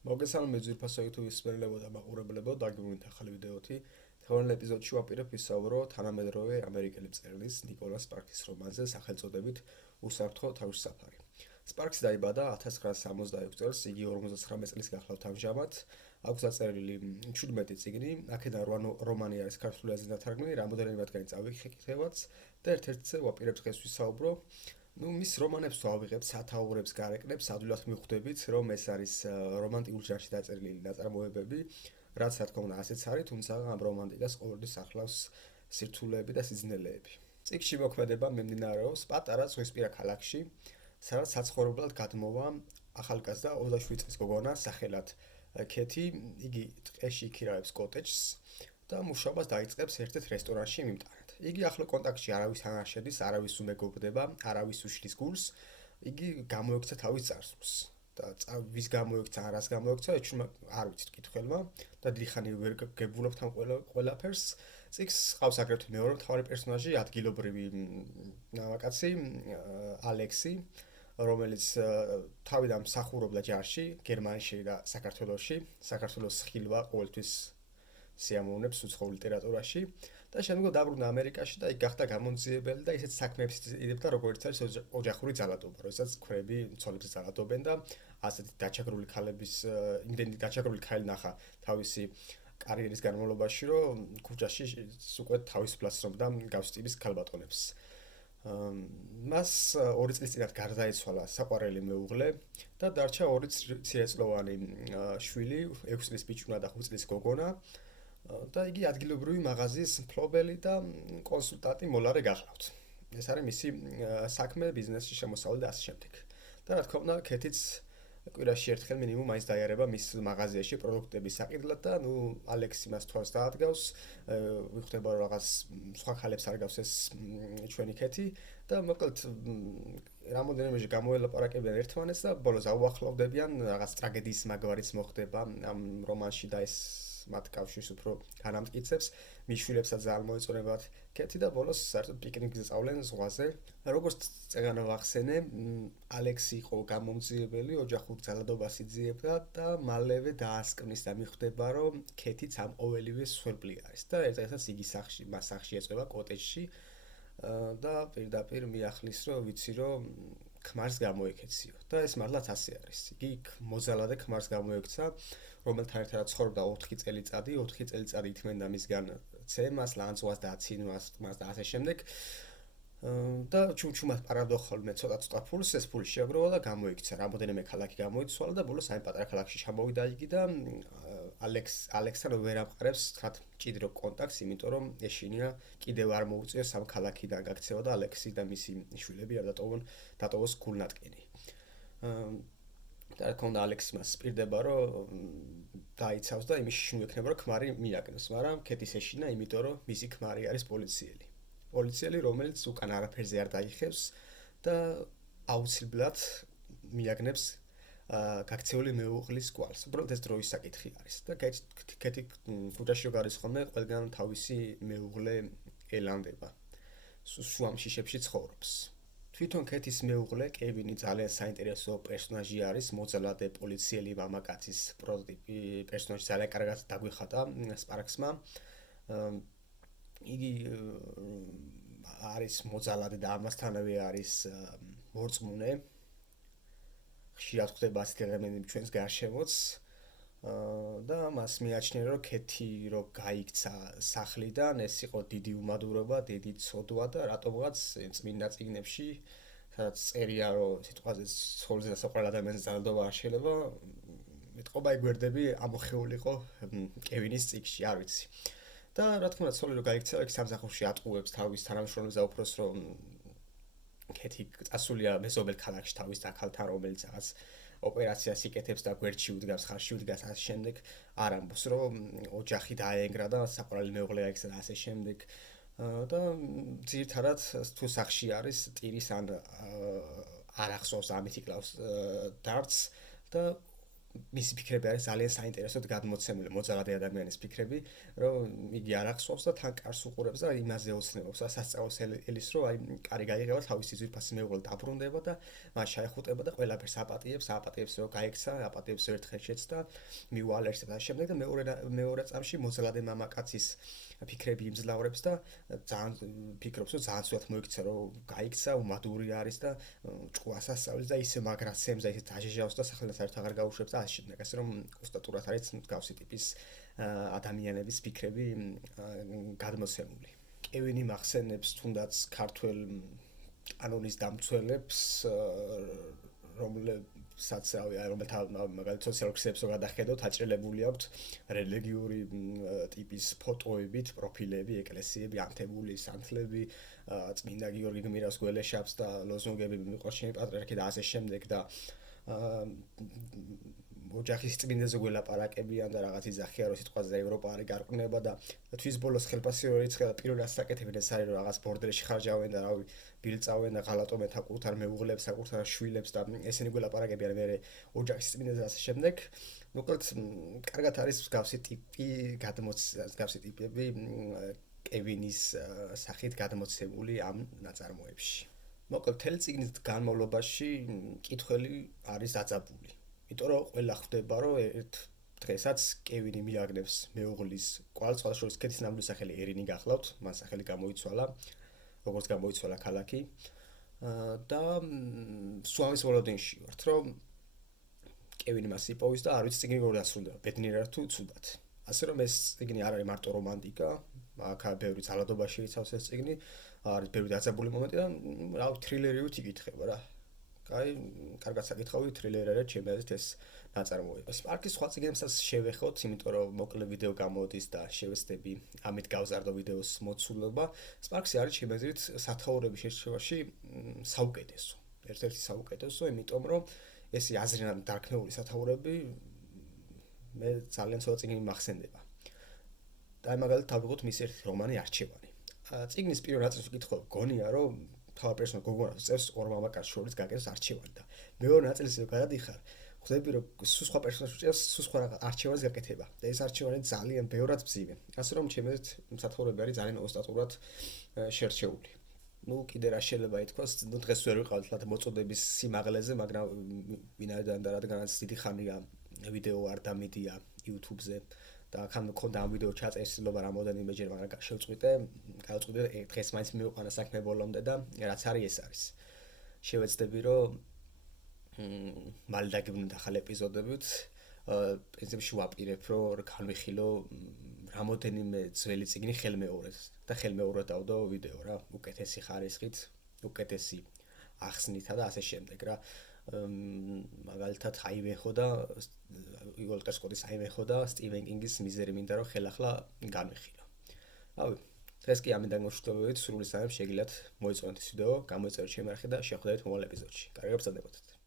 მოგესალმებით ძვირფასო YouTube სპერლებო და მაყურებლებო, დაგეგმეთ ახალი ვიდეოთი. დღევანდელ ეპიზოდში ვაპირებ ვისაუბრო თანამედროვე ამერიკელი მწერლის ნიკოლას სპარკსის რომანზე სახელწოდებით უსაფრთხო თავშესაფარი. სპარკსი დაიბადა 1966 წელს, იგი 59 წლის გახლავთ ამჟამად. აქვს დაწერილი 17 წიგნი, აქედან 8 რომანი არის ქართულ ენაზე დათარგმნილი, რამოდენიმე მათგანი წავიკითხებაც და ერთ-ერთზე ვაპირებ დღეს ვისაუბრო. მის რომანებს ვავიღებ, სათაურებს გარეკნებს, ადვილად მიხვდებით, რომ ეს არის რომანტიკულ ჟანრში დაწერილი ნაწარმოებები, რაც რა თქმა უნდა ასეც არის, თუმცა ამ რომანტიკას ყოველთვის ახლავს სირთულეები და სიძნელეები. წიგნში მოქმედება მიმდინარეობს პატარა ზღვისპირა ქალაქში, სადაც საცხოვრებლად გადმოვა ახალგაზრდა 27 წლის გოგონა სახელად ქეთი, იგი ტყეში იქირავებს კოტეჯს და მუშაობას დაიწყებს ერთ-ერთ რესტორანში მიმტანად. იგი ახლო კონტაქტში არავისთან არ შედის, არავის უმეგობრდება, არავის უშლის გულს, იგი გამოექცა თავის წარსულს. და ვის გამოექცა, რას გამოექცა, ჩვენ არ ვიცით კითხველმა და დიდხანი ვერ გებულობთ ამ ყველაფერს. წიგნს ყავს აგრეთვე მეორე მთავარი პერსონაჟი, ადგილობრივი მამაკაცი, ალექსი, რომელიც თავიდან მსახურობდა ჯარში, გერმანიაში და საქართველოში. საქართველოს ხილვა ყოველთვის სიამოვნებს უცხოურ ლიტერატურაში და შემდგომ დაბრუნდა ამერიკაში და იქ გახდა გამომძიებელი და ისეთ საქმეებს იღებდა, როგორც არის ოჯახური ძალადობა, როდესაც ქვები ცოლებს ძალადობენ და ასეთი დაჩაგრული ქალების იმდენი დაჩაგრული ქალი ნახა თავისი კარიერის განმავლობაში, რომ ქუჩაში უკვე თავისუფლად ცნობდა გავსტირის ქალბატონებს. მას 2 წლის წინათ გარდაეცვალა საყვარელი მეუღლე და დარჩა 2 მცირეწლოვანი შვილი, 6 წლის ბიჭუნა და 5 წლის გოგონა. და იგი ადგილობრივი მაღაზიის მფლობელი და კონსულტანტი მოლარე გახლავთ. ეს არის მისი საქმე, ბიზნესში შემოსავალი და ასე შემდეგ. და რა თქმა უნდა, ქეთიც კვირაში ერთხელ მინიმუმ მაინც დაიარება მის მაღაზიაში პროდუქტების საყიდლად და ალექსი მას თვალს დაადგავს, ვიხვდება რომ რაღაც სხვა ხალებს არ გავს ეს ჩვენი ქეთი და მოკლედ რამოდენიმეჯერ გამოელაპარაკებიან ერთმანეთს და ბოლოს აუახლოვდებიან, რაღაც ტრაგედიის მაგვარიც მოხდება ამ რომანში და ეს მათ კავშირს უფრო განამტკიცებს, მის შვილებსაც ძალიან მოეწონებათ ქეთი და ბოლოს საერთოდ პიკნიკზე წავლენ ზღვაზე. როგორც წეგანა ვახსენე, ალექსი იყო გამომძიებელი, ოჯახურ ძალადობას იძიებდა და მალევე დაასკვნის და მიხვდება, რომ ქეთიც ამ ყოველივე სვერბლი არის და ერთადერთად იგი მას სახში ეწვევა კოტეჯში და პირდაპირ მიახლის, რომ ვიცი, რომ ქმარს გამოეკეციო და ეს მართლაც ასე არის. იგი მოძალადე ქმარს გამოექცა, რომელთან ერთად ცხოვრობდა 4 წელიწადი, 4 წელიწადი ითმენდა მისგან ცემას, ლანძღვას და აცინვას, თმას და ასე შემდეგ. და ჩუმჩუმად პარადოხალმე ცოტა ფულს ეს ფული შეაგროვა და გამოიქცა. რამოდენიმე ქალაქი გამოიცვალა და ბოლოს აი პატარა ქალაქში ჩამოვიდა იგი და ალექსთან ვერ ამყარებს თან მჭიდრო კონტაქტს, იმიტომ რომ ეშინია კიდევ არ მოუწია სამ ქალაქიდან გაქცევა და ალექსი და მისი შვილები არ დატოვოს გულნატკინი. და რა თქმა უნდა ალექსი მას სპირდება, რომ დაიცავს და იმის შინო ექნება, რომ ქმარი მიაგნოს, მაგრამ ქეთის ეშინა, იმიტომ რომ მისი ქმარი არის პოლიციელი. პოლიციელი, რომელიც უკან არაფერზე არ დაიხევს და აუცილებლად მიაგნებს გაქცეული მეუღლის გვალს. უბრალოდ ეს დროის საკითხი არის და ქეთი ქუჩაში რო გარისხონდა, ყველგან თავისი მეუღლე ელანდება. სუამ შიშებში ცხოვრობს. თვითონ ქეთის მეუღლე კევინი ძალიან საინტერესო პერსონაჟი არის, მოძალადე პოლიციელი მამაკაცის პროტოტიპი პერსონაჟი, ძალიან კარგად დაგვიხატა სპარკსმა. იგი არის მოძალადე და ამასთანავე არის მორწმუნე. ხშირად ხდება ასეთიელემენტები ჩვენს გარშემოც და მას მიაჩნია, რომ ქეთი რო გაიქცა სახლიდან, ეს იყო დიდი უმადურობა, დიდი ცოდვა და რატომღაც წმინდა წიგნებში, სადაც წერია, რომ სიტყვაზე ცხოველზე და საყვარელ ადამიანზე ძალადობა არ შეიძლება, მეტყობა ეგვერდები ამოხეულიყო კევინის წიგნში, არ ვიცი. და რა თქმა უნდა, ცოლი რო გაიქცა, იქ სამსახურში ატყუებს თავის თანამშრომლებს და უფროსს, რომ ქეთი წასულია მეზობელ ქალაქში თავის დაქალთან, რომელიც რაღაც ოპერაციას იკეთებს და გვერდში უდგას, ხარში უდგას, ასე შემდეგ. არ ამბობს, რომ ოჯახი დაეენგრა და საყვარელი მეუღლე გაიქცა და ასე შემდეგ. და ძირითადად თუ სახში არის ტირის ან არ ახსოვს ამით იკლავს დარდს და მისი ფიქრები არის ძალიან საინტერესოდ გადმოცემული, მოძაღადე ადამიანის ფიქრები, რომ იგი არ ახსოვს და თან კარს უყურებს და იმაზე ოცნებობს, სასწაულს ელის, რომ აი კარი გაიღება, თავისი ძვირფასი მეუღლე დაბრუნდება და მას შეეხუტება და ყველაფერს აპატიებს რომ გაიქცა, აპატიებს ერთხელ შეცდა, მიუალერსა და შემდეგ და მეორე წამში მოძაღადე მამაკაცის ფიქრები იმძლავრებს და ძალიან ფიქრობს, რომ ძალიან სულად მოიქცა, რომ გაიქცა, უმადური არის და ჭკუას ასწავლის და ისე მაგრაცემს და ისე დაჟეჟავს და სახელთან საერთოდ აღარ გაუშვებს და ასე შემდეგ. ასე რომ ოსტატურად არის მსგავსი ტიპის ადამიანების ფიქრები გადმოცემული. კევინი მახსენებს თუნდაც ქართველ კანონის დამცველებს, რომელსაც რომელთა მაგალითად სოციალურ ქსელებს გადახედოთ, აჭრელებული აქვთ რელიგიური ტიპის ფოტოებით, პროფილები, ეკლესიები, ანთებული სანთლები, წმინდა გიორგი გმირას გველეშაპს და ლოზუნგები მიყვარჩენი პატრიარქი და ასე შემდეგ და ოჯახის წმინდაზე გველაპარაკებიან და რაღაც იძახიან, რომ სიტყვაზე ევროპა არის გარყვნილება და თვის ბოლოს ხელფასი რო ირიცხა და პირველ რას საკეთებენ ეს არის რომ რაღაც ბორდელში ხარჯავენ და რავი ბილწავენ და ღალატობენ საკუთარ მეუღლებს, საკუთარ შვილებს და ესენი გველაპარაკებიან მე ოჯახის წმინდაზე ასე შემდეგ. მოკლედ კარგად არის მსგავსი ტიპები კევინის სახით გადმოცემული ამ ნაწარმოებში. მოკლედ მთელი წიგნის განმავლობაში კითხველი არის დაძაბული. იმიტომ რომ ყველა ხვდება რომ ერთ დღესაც კევინი მიაგნებს მეუღლის კვალს, სხვა შორის ქეთის ნამდვილი სახელი ერინი გახლავთ, მან სახელი გამოიცვალა, როგორც გამოიცვალა ქალაქი და სვამის ველოდინში ვართ, რომ კევინი მას იპოვის და არ ვიცი წიგნი როგორ დასრულდება, ბედნიერად თუ ცუდად. ასე რომ ეს წიგნი არ არის მარტო რომანტიკა, აქ ბევრი ძალადობაში იცავს ეს წიგნი, არის ბევრი დაძაბული მომენტი და რავი თრილერივით იკითხება რა. აი, კარგად საკითხავი თრილერი არის ჩემი აზრით ეს ნაწარმოები. სპარკის სხვა წიგნებსაც შევეხოთ, იმიტომ რომ მოკლე ვიდეო გამოდის და შევეცდები ამით გავზარდო ვიდეოს მოცულობა. სპარკსი არის ჩემი აზრით სათაურების შერჩევაში საუკეთესო. ერთ-ერთი საუკეთესო, იმიტომ რომ ესე აზრიანად დარქმეული სათაურები მე ძალიან ცოტა წიგნი მახსენდება. და აი მაგალითად დავიღოთ მის ერთ რომანი არჩევანი. წიგნის პირველ ნაწილს ვკითხავ, გონია რომ თავი პერსონაჟი გოგონას წევს ორ მამაკაცს შორის გაკეთოს არჩევანი და მეორე ნაწილს გადადიხარ, ხვდები რომ სულ სხვა პერსონაჟს უჭერს სულ სხვა არჩევანს გაკეთება და ეს არჩევანი ძალიან ბევრად მძიმე. ასე რომ ჩემი აზრით სათაურები არის ძალიან ოსტატურად შერჩეული. ნუ კიდე რა შეიძლება ითქვას, ნუ დღეს ვერ ვიყავთ თლათ მოწოდების სიმაღლეზე, მაგრამ ვინაიდან და რადგანაც დიდი ხანია ვიდეო არ დამიდია YouTube-ზე და ხან მქონდა ამ ვიდეო ჩაწერილობა რამოდენიმეჯერ, მაგრამ შევწყვიტე დღეს მაინც მივიყვანა საქმე ბოლომდე და რაც არის ეს არის. შევეცდები რომ მალე დაგიბრუნდეთ ახალ ეპიზოდებით, პრინციპში ვაპირებ რომ განვიხილო რამოდენიმე ძველი წიგნი ხელმეორედ და ხელმეორედ დავდო ვიდეო რა, უკეთესი ხარისხით, უკეთესი ახსნითა და ასე შემდეგ რა. მაგალითად აივენხო და უოლტერ სკოტის აივენხო და სტივენ კინგის მიზერი მინდა რომ ხელახლა განვიხილო. რავი, დღეს კი ამიდან მოშუქებებით სრული სამებს შეგიძლიათ მოიწონეთ ეს ვიდეო, გამოიწერეთ ჩემი არხი და შეხვდებით მომავალ ეპიზოდში. კარგად გწადებოდეთ.